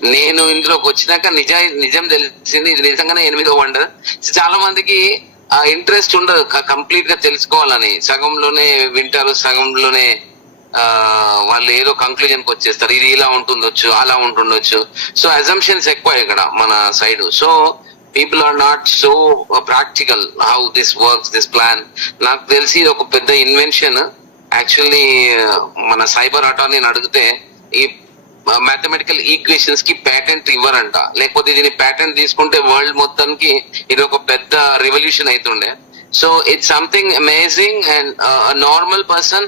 నేను ఇందులోకి వచ్చినాక నిజం తెలిసింది, ఇది నిజంగానే 8వ వండర్. చాలా మందికి ఆ ఇంట్రెస్ట్ ఉండదు కంప్లీట్ గా తెలుసుకోవాలని, సగంలోనే వింటారు, సగంలోనే వాళ్ళు ఏదో కంక్లూజన్ కి వచ్చేస్తారు, ఇది ఇలా ఉంటుండొచ్చు అలా ఉంటుండొచ్చు. సో అజంప్షన్స్ ఎక్కువ ఇక్కడ మన side. So people are not so practical how this works, this plan. నాకు తెలిసి ఒక పెద్ద ఇన్వెన్షన్. యాక్చువల్లీ మన సైబర్ అటార్నీని అడిగితే ఈ మ్యాథమెటికల్ ఈక్వేషన్స్ కి ప్యాటెంట్ ఇవ్వరంట, లేకపోతే దీని ప్యాటెంట్ తీసుకుంటే వరల్డ్ మొత్తానికి ఇది ఒక పెద్ద రెవల్యూషన్ అవుతుండే. So it's something amazing. And normal person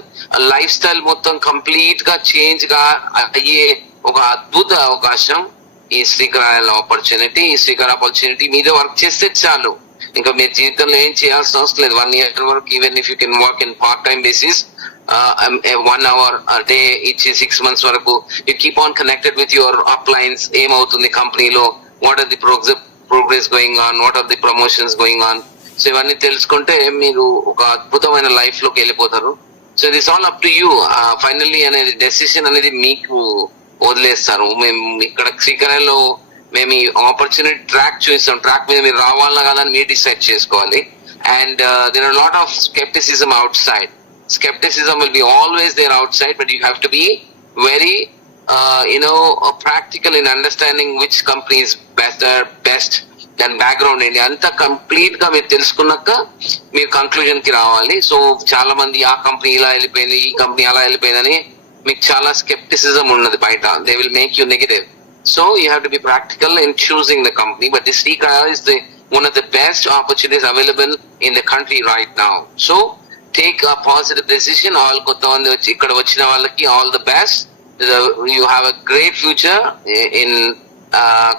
life style మొత్తం కంప్లీట్ గా చేంజ్ గా అయ్యే ఒక అద్భుత అవకాశం ఈ శ్రీకర్ ఆపర్చునిటీ. ఈ శ్రీకర్ ఆపర్చునిటీ మీద వర్క్ చేస్తే చాలు, ఇంకా మీ జీవితంలో ఏం చేయాల్సిన అవసరం లేదు. 1 year వరకు, even if you can work in part time basis, 1 hour a day ఇచ్చి 6 months వరకు you keep on connected with your up lines. ఏమవుతుంది కంపెనీలో, what are the progress going on, what are the promotions going on. So ఇవన్నీ తెలుసుకుంటే మీరు ఒక అద్భుతమైన life లోకి వెళ్ళిపోతారు. So this all up to you. Finally అనేది డెసిషన్ అనేది మీకు వదిలేస్తారు. మేము ఇక్కడ శ్రీకర్లో మేము ఈ ఆపర్చునిటీ ట్రాక్ చూస్తాం, ట్రాక్ మీద మీరు రావాలన్నా కదా అని మీరు డిసైడ్ చేసుకోవాలి. And there are lot of skepticism outside. Skepticism will be always there outside, but you have to be very practical in understanding which company is best than background ఏంటి అంతా complete గా మీరు తెలుసుకున్నాక మీరు conclusion కి రావాలి. So చాలా మంది ఆ కంపెనీ ఇలా వెళ్ళిపోయింది, ఈ కంపెనీ అలా వెళ్ళిపోయిందని మీకు చాలా స్కెప్టిసిజం ఉన్నది బయట. They will make you negative. So you have to be practical in choosing the company. But this is the one of the best opportunities available in the country right now. So take a positive decision. All కొత్త మంది వచ్చి ఇక్కడ వచ్చిన వాళ్ళకి all the best. You have a great future in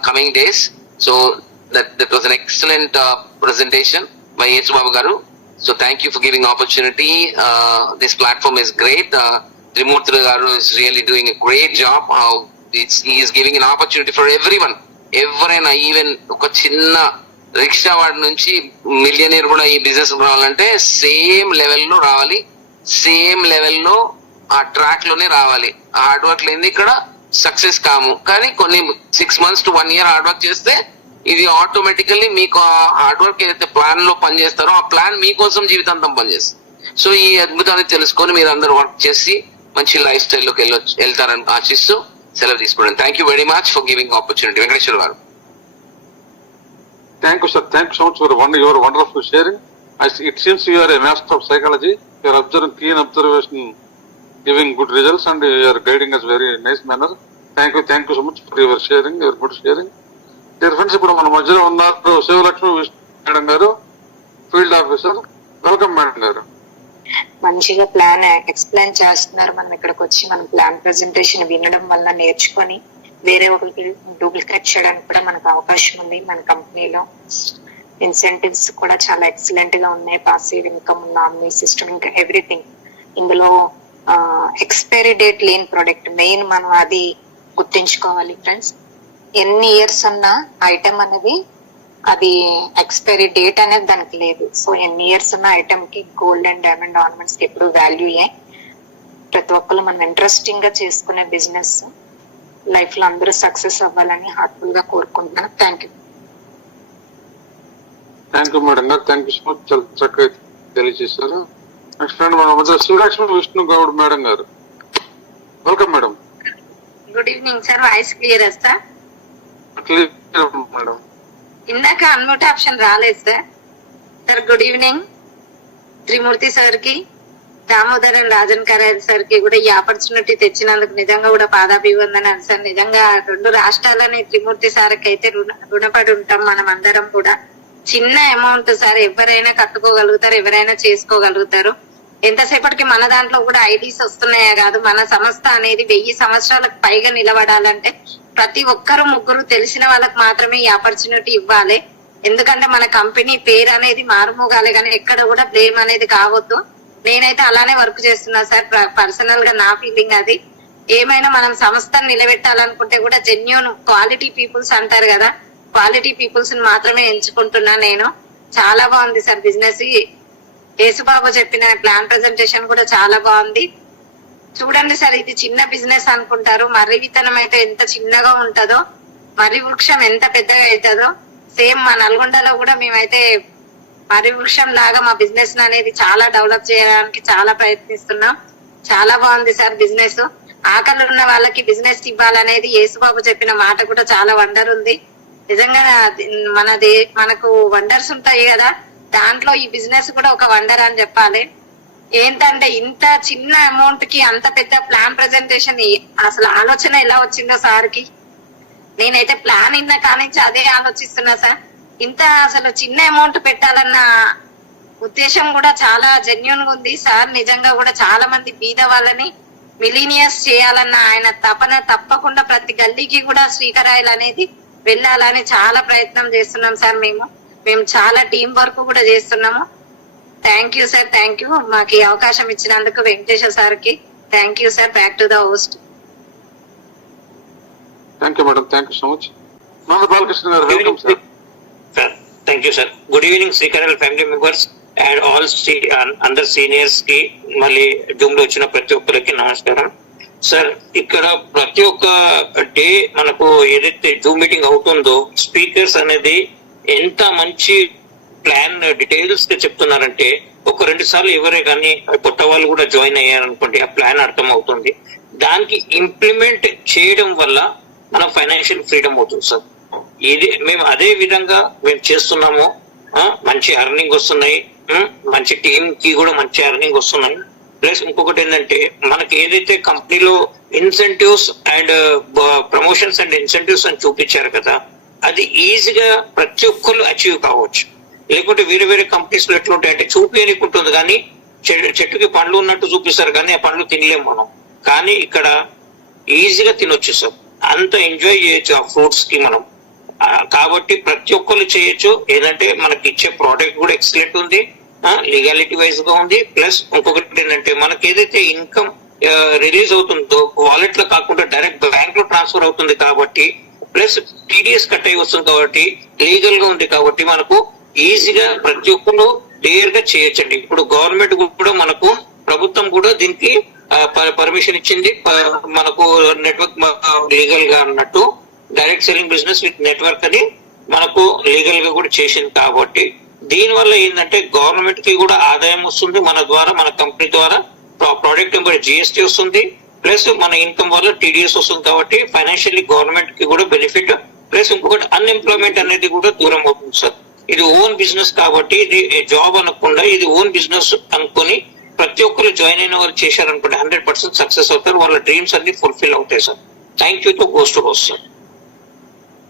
coming days. So that was an excellent presentation by Yesu Babu garu. So thank you for giving opportunity. This platform is great. Trimurti garu is really doing a great job. He is giving an opportunity for everyone. ఎవరైనా even ఒక చిన్న rickshaw వాడి నుంచి millionaire కూడా ఈ business రావాలంటే same లెవెల్లో రావాలి, సేమ్ లెవెల్లో ఆ ట్రాక్ లోనే రావాలి. ఆ హార్డ్ వర్క్ లేని ఇక్కడ సక్సెస్ కాము. కానీ కొన్ని 6 months to 1 year hard work చేస్తే ఇది ఆటోమేటికల్లీ మీకు ఆ హార్డ్ వర్క్ ఏదైతే ప్లాన్ లో పనిచేస్తారో ఆ ప్లాన్ మీకోసం జీవితాంతం పనిచేస్తుంది. సో ఈ అద్భుతాన్ని తెలుసుకొని మీరు అందరూ వర్క్ చేసి మంచి లైఫ్ స్టైల్లోకి వెళ్తారని ఆశిస్తూ సెలవు తీసుకోండి. Thank you very much for giving opportunity. Venkateswara గారు. Thank you, sir. Thank you so much for your wonderful sharing. It seems you are a master of psychology. You are observing keen observation, giving good results, and you are guiding us very nice manner. Thank you so much for your sharing, your good sharing. Dear friends, ఇప్పుడు మన మధ్యలో ఉన్నారు Sivalakshmi madam గారు, field officer. Welcome madam గారు. మంచిగా plan explain చేస్తున్నారు. మనం ఇక్కడికి వచ్చి మనం ప్లాన్ ప్రెజెంటేషన్ వినడం వల్ల నేర్చుకొని వేరే ఒకరికి డూప్లికేట్ చేయడానికి కూడా మనకు అవకాశం ఉంది. మన కంపెనీలో ఇన్సెంటివ్స్ కూడా చాలా ఎక్సలెంట్ గా ఉన్నాయి. పాసివ్ ఇన్కమ్, నామినీ సిస్టమ్, ఇంకా ఎవ్రీథింగ్. ఇందులో ఎక్స్పైరీ డేట్ లేని ప్రోడక్ట్ మెయిన్, మనం అది గుర్తించుకోవాలి ఫ్రెండ్స్. ఎన్ని ఇయర్స్ ఉన్న ఐటమ్ అనేది అది ఎక్స్పైరీ డేట్ అనేది దానికి లేదు. సో ఎన్ని ఇయర్స్ ఉన్న ఐటమ్ కి గోల్డ్ అండ్ డైమండ్ ఆర్నమెంట్స్ కి ఎప్పుడు వాల్యూయే. ప్రతి ఒక్కరు మనం ఇంట్రెస్టింగ్ గా చేసుకునే బిజినెస్. లైఫ్ లో అందరూ సక్సెస్ అవ్వాలని హార్ట్ఫుల్ గా కోరుకుంటున్నాను. థ్యాంక్ యూ మేడం గారు. Thank you so much. చాలా చక్కగా తెలియజేశారు. నెక్స్ట్ ఫ్రెండ్ మన శ్రీలక్ష్మి విష్ణు గౌడ్ మేడం గారు. Welcome madam. Good evening sir. Voice clear sir? Clear madam. ఇందాక అన్మ్యూట్ ఆప్షన్ రాలేదు sir. Sir good evening. Trimurthi sir కి, దామోదరన్ రాజన్ కరాయల్ సార్ కి కూడా ఈ ఆపర్చునిటీ తెచ్చినందుకు నిజంగా కూడా పాదాభివందనాలు సార్. నిజంగా 2 రాష్ట్రాలని త్రిమూర్తి సార్ కి అయితే రుణపడి ఉంటాం మనం అందరం కూడా. చిన్న అమౌంట్ సార్, ఎవరైనా కట్టుకోగలుగుతారు, ఎవరైనా చేసుకోగలుగుతారు. ఎంతసేపటికి మన దాంట్లో కూడా ఐడీస్ వస్తున్నాయా కాదు, మన సంస్థ అనేది 1000 సంవత్సరాలకు పైగా నిలబడాలంటే ప్రతి ఒక్కరు, ముగ్గురు తెలిసిన వాళ్ళకి మాత్రమే ఈ ఆపర్చునిటీ ఇవ్వాలి. ఎందుకంటే మన కంపెనీ పేరు అనేది మారుమోగాలి, కానీ ఎక్కడ కూడా బ్లేమ్ అనేది కావద్దు. నేనైతే అలానే వర్క్ చేస్తున్నా సార్. పర్సనల్ గా నా ఫీలింగ్ అది. ఏమైనా మనం సంస్థను నిలబెట్టాలనుకుంటే కూడా జెన్యూన్ క్వాలిటీ పీపుల్స్ అంటారు కదా, క్వాలిటీ పీపుల్స్ మాత్రమే ఎంచుకుంటున్నా నేను. చాలా బాగుంది సార్ బిజినెస్. యేసుబాబు చెప్పిన ప్లాన్ ప్రెజెంటేషన్ కూడా చాలా బాగుంది. చూడండి సార్, ఇది చిన్న బిజినెస్ అనుకుంటారు, మర్రి విత్తనం అయితే ఎంత చిన్నగా ఉంటుందో మర్రి వృక్షం ఎంత పెద్దగా అవుతుందో సేమ్ మా నల్గొండలో కూడా మేమైతే మర్రి వృక్షం లాగా మా బిజినెస్ అనేది చాలా డెవలప్ చేయడానికి చాలా ప్రయత్నిస్తున్నాం. చాలా బాగుంది సార్ బిజినెస్. ఆకలి ఉన్న వాళ్ళకి బిజినెస్ ఇవ్వాలనేది యేసుబాబు చెప్పిన మాట కూడా చాలా వండర్ ఉంది. నిజంగా మనకు వండర్స్ ఉంటాయి కదా, దాంట్లో ఈ బిజినెస్ కూడా ఒక వండర్ అని చెప్పాలి. ఏంటంటే ఇంత చిన్న అమౌంట్ కి అంత పెద్ద ప్లాన్ ప్రెజెంటేషన్ అసలు ఆలోచన ఎలా వచ్చిందో సార్ కి. నేనైతే ప్లాన్ ఇన్న కానించి అదే ఆలోచిస్తున్నా సార్. ఇంత అసలు చిన్న అమౌంట్ పెట్టాలన్న ఉద్దేశం కూడా చాలా జెన్యున్ గా ఉంది సార్. నిజంగా కూడా చాలా మంది బీద వాళ్ళని మిలీనియర్స్ చేయాలన్న ఆయన తపన తప్పకుండా ప్రతి గల్లీకి కూడా శ్రీకరాయలు అనేది వెళ్ళాలని చాలా ప్రయత్నం చేస్తున్నాం సార్. మేము చాలా టీం వర్క్ కూడా చేస్తున్నాము. Thank you sir, thank you. మాకు ఈ అవకాశం ఇచ్చినందుకు వెంకటేశ్వర సార్ కి thank you sir. Back to the host. Thank you madam, thank you so much. Nanda Balakrishna గారు, welcome sir. Sir thank you sir. Good evening శ్రీకరల్ ఫ్యామిలీ మెంబర్స్ అండ్ ఆల్ అందర్ seniors కి, మళ్ళీ జూమ్ లో వచ్చిన ప్రతి ఒక్కరికి నమస్కారం సార్. ఇక్కడ ప్రతి ఒక్క డే మనకు ఏదైతే జూమ్ మీటింగ్ అవుతుందో స్పీకర్స్ అనేది ఎంత మంచి ప్లాన్ డీటెయిల్స్ గా చెప్తున్నారంటే, ఒక 2 సార్లు ఎవరే కానీ కొత్త వాళ్ళు కూడా జాయిన్ అయ్యారనుకోండి, ఆ ప్లాన్ అర్థం అవుతుంది. దానికి ఇంప్లిమెంట్ చేయడం వల్ల మన ఫైనాన్షియల్ ఫ్రీడమ్ అవుతుంది సార్. ఇది మేము అదే విధంగా మేము చేస్తున్నాము. మంచి ఎర్నింగ్ వస్తున్నాయి, మంచి టీమ్ కి కూడా మంచి ఎర్నింగ్ వస్తున్నాయి. ప్లస్ ఇంకొకటి ఏంటంటే, మనకి ఏదైతే కంపెనీలో incentives and promotions and incentives అని చూపించారు కదా, అది ఈజీగా ప్రతి ఒక్కరు అచీవ్ కావచ్చు. లేకుంటే వేరే వేరే కంపెనీస్ లో ఎట్లుంటాయంటే చూపించనికుంటుంది కానీ చెట్టుకి పండ్లు ఉన్నట్టు చూపిస్తారు కానీ ఆ పండ్లు తినలేము మనం. కానీ ఇక్కడ ఈజీగా తినొచ్చు సార్, అంత ఎంజాయ్ చేయొచ్చు ఆ ఫ్రూట్స్ కి మనం. కాబట్టి ప్రతి ఒక్కరు చేయొచ్చు. ఏదంటే మనకి ఇచ్చే ప్రోడక్ట్ కూడా ఎక్సలెంట్ ఉంది, లీగాలిటీ వైజ్ గా ఉంది. ప్లస్ ఇంకొకటి ఏంటంటే, మనకి ఏదైతే ఇన్కమ్ రిలీజ్ అవుతుందో వాలెట్ లో కాకుండా డైరెక్ట్ బ్యాంక్ లో ట్రాన్స్ఫర్ అవుతుంది కాబట్టి, ప్లస్ టీడీఎస్ కట్ అయి వస్తుంది కాబట్టి, లీగల్ గా ఉంది కాబట్టి మనకు ఈజీగా ప్రతి ఒక్కరు డేర్ గా చేయొచ్చండి. ఇప్పుడు గవర్నమెంట్ కూడా మనకు ప్రభుత్వం కూడా దీనికి పర్మిషన్ ఇచ్చింది. మనకు నెట్వర్క్ లీగల్ గా అన్నట్టు direct selling business with network అని మనకు లీగల్ గా కూడా చేసింది. కాబట్టి దీని వల్ల ఏంటంటే గవర్నమెంట్ కి కూడా ఆదాయం వస్తుంది, మన ద్వారా మన కంపెనీ ద్వారా ప్రోడక్ట్ నెంబర్ జిఎస్టీ వస్తుంది, ప్లస్ మన ఇన్కమ్ వల్ల టీడీఎస్ వస్తుంది. కాబట్టి ఫైనాన్షియల్లీ గవర్నమెంట్ కి కూడా బెనిఫిట్. ప్లస్ ఇంకొకటి అన్ఎంప్లాయ్మెంట్ అనేది కూడా దూరం అవుతుంది సార్. ఇది ఓన్ బిజినెస్ కాబట్టి, ఇది జాబ్ అనకుండా ఇది ఓన్ బిజినెస్ అనుకుని ప్రతి ఒక్కరు జాయిన్ అయిన వాళ్ళు చేశారనుకుంటే 100% సక్సెస్ అవుతారు. వాళ్ళ డ్రీమ్స్ అన్ని ఫుల్ఫిల్ అవుతాయి sir. Thank you to ghost to host sir.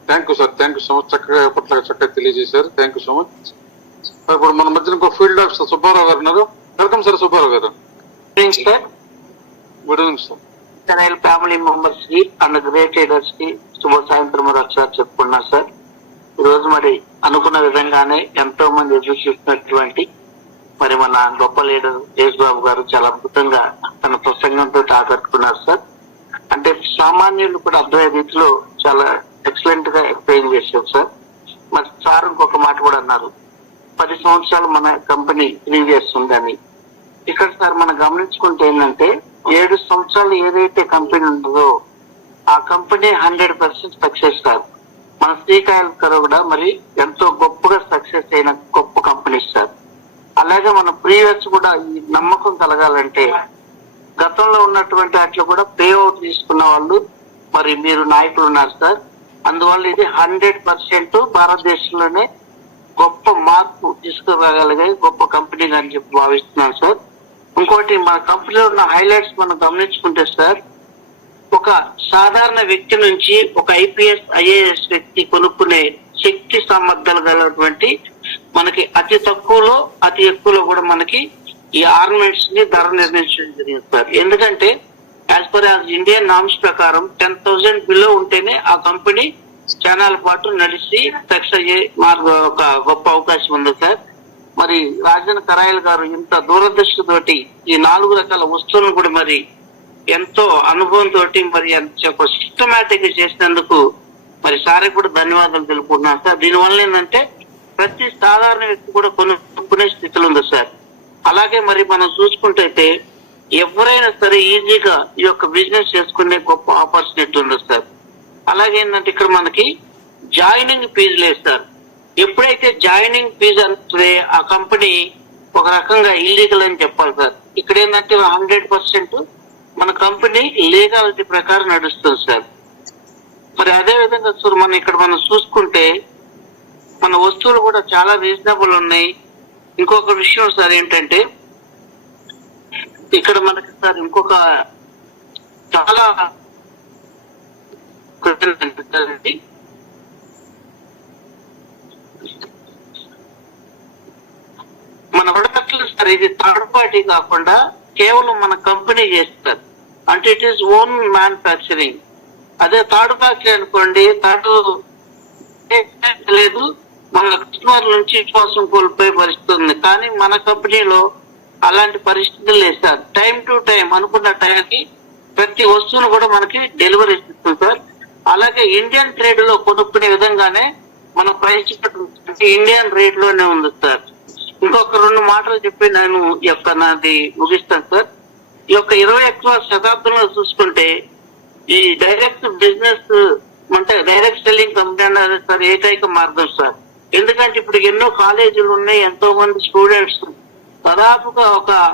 Thank you sir, thank you so much. చక్కగా ఎప్పటిలాగా చక్కగా తెలియజేశారు. Thank you so much. ఇప్పుడు మన మధ్యన ఇంకో ఫీల్డ్ ఆఫీసర్ సుబ్బారావు గారు ఉన్నారు. వెల్కమ్ సార్ సుబ్బారావు గారు. Sir, good evening sir. Channel family members కి అండ్ గ్రేట్ లీడర్స్ కి శుభ సాయంత్రం ఒకసారి చెప్పుకున్నా సార్. ఈ రోజు మరి అనుకున్న విధంగానే ఎంతో మంది ఎదురు చూసినటువంటి మరి మన గొప్ప లీడర్ యేసుబాబు గారు చాలా అద్భుతంగా తన ప్రసంగంతో ఆకట్టుకున్నారు సార్. అంటే సామాన్యులు కూడా అర్థమయ్యే రీతిలో చాలా ఎక్సలెంట్ గా ఎక్స్ప్లెయిన్ చేశారు సార్. మరి సార్ ఇంకొక మాట కూడా అన్నారు, 10 సంవత్సరాలు మన కంపెనీ ప్రీవియస్ ఉందని. ఇక్కడ సార్ మనం గమనించుకుంటే ఏంటంటే, 7 సంవత్సరాలు ఏదైతే కంపెనీ ఉంటుందో ఆ కంపెనీ 100% సక్సెస్ సార్. మన శ్రీకాయలు కూడా మరి ఎంతో గొప్పగా సక్సెస్ అయిన గొప్ప కంపెనీ సార్. అలాగే మన ప్రీవియస్ కూడా ఈ నమ్మకం కలగాలంటే గతంలో ఉన్నటువంటి వాటిలో కూడా పే అవుట్ తీసుకున్న వాళ్ళు మరి మీరు నాయకులు ఉన్నారు సార్. అందువల్ల ఇది 100% భారతదేశంలోనే గొప్ప మార్పు తీసుకురాగలిగే గొప్ప కంపెనీ అని చెప్పి భావిస్తున్నాను సార్. ఇంకోటి మన కంపెనీలో ఉన్న హైలైట్స్ మనం గమనించుకుంటే సార్, ఒక సాధారణ వ్యక్తి నుంచి ఒక ఐపీఎస్ ఐఏఎస్ వ్యక్తి కొనుక్కునే శక్తి సామర్థ్యాలు గలటువంటి మనకి అతి తక్కువలో అతి ఎక్కువలో కూడా మనకి ఈ ఆర్నమెంట్స్ ని ధర నిర్ణయించడం జరిగింది సార్. ఎందుకంటే యాజ్ పర్ ఇండియన్ నామ్స్ ప్రకారం 10,000 బిలో ఉంటేనే ఆ కంపెనీ ఛానల్ పాటు నడిచి సక్సెస్ అయ్యే ఒక గొప్ప అవకాశం ఉంది సార్. మరి రాజన్ కరాయల్ గారు ఇంత దూరదృష్టితోటి ఈ 4 రకాల వస్తువులను కూడా మరి ఎంతో అనుభవంతో మరి ఎంత సిస్టమేటిక్ చేసినందుకు మరి సార్ కూడా ధన్యవాదాలు తెలుపుకుంటున్నాను సార్. దీనివల్ల ఏంటంటే ప్రతి సాధారణ వ్యక్తి కూడా కొనుక్కునే స్థితిలో ఉంది సార్. అలాగే మరి మనం చూసుకుంటే ఎవరైనా సరే ఈజీగా ఈ యొక్క బిజినెస్ చేసుకునే గొప్ప ఆపర్చునిటీ ఉంది సార్. అలాగే ఏంటంటే ఇక్కడ మనకి జాయినింగ్ ఫీజు లేదు సార్. ఎప్పుడైతే జాయినింగ్ ఫీజు అంటే ఆ కంపెనీ ఒక రకంగా ఇల్లీగల్ అని చెప్పాలి సార్. ఇక్కడ ఏంటంటే 100% మన కంపెనీ లీగాలిటీ ప్రకారం నడుస్తుంది సార్. మరి అదే విధంగా సార్ మనం చూసుకుంటే మన వస్తువులు కూడా చాలా రీజనబుల్ ఉన్నాయి. ఇంకొక విషయం సార్ ఏంటంటే ఇక్కడ మనకి సార్ ఇంకొక చాలా మన ప్రొడక్ట్లు సార్ ఇది థర్డ్ పార్టీ కాకుండా కేవలం మన కంపెనీ చేస్తారు. అంటే ఇట్ ఈస్ ఓన్ మ్యానుఫ్యాక్చరింగ్. అదే థర్డ్ పార్టీ అనుకోండి, థర్డ్ లేదు, మన కస్టమర్ నుంచి విశ్వాసం కోల్పోయే పరిస్థితి ఉంది. కానీ మన కంపెనీలో అలాంటి పరిస్థితులు లేదు సార్. టైం టు టైం అనుకున్న టైంకి ప్రతి వస్తువును కూడా మనకి డెలివరీ ఇస్తుంది సార్. అలాగే ఇండియన్ ట్రేడ్ లో కొనుక్కునే విధంగానే మన ప్రైస్ ఇండియన్ రేట్ లోనే ఉంది సార్. ఇంకొక 2 మాటలు చెప్పి నేను నాది ముగిస్తాను సార్. ఈ యొక్క 21వ శతాబ్దంలో చూసుకుంటే ఈ డైరెక్ట్ బిజినెస్ అంటే డైరెక్ట్ సెల్లింగ్ కంపెనీ అనేది సార్ ఏకైక మార్గం సార్. ఎందుకంటే ఇప్పుడు ఎన్నో కాలేజీలు ఉన్నాయి, ఎంతో మంది స్టూడెంట్స్ దాదాపుగా ఒక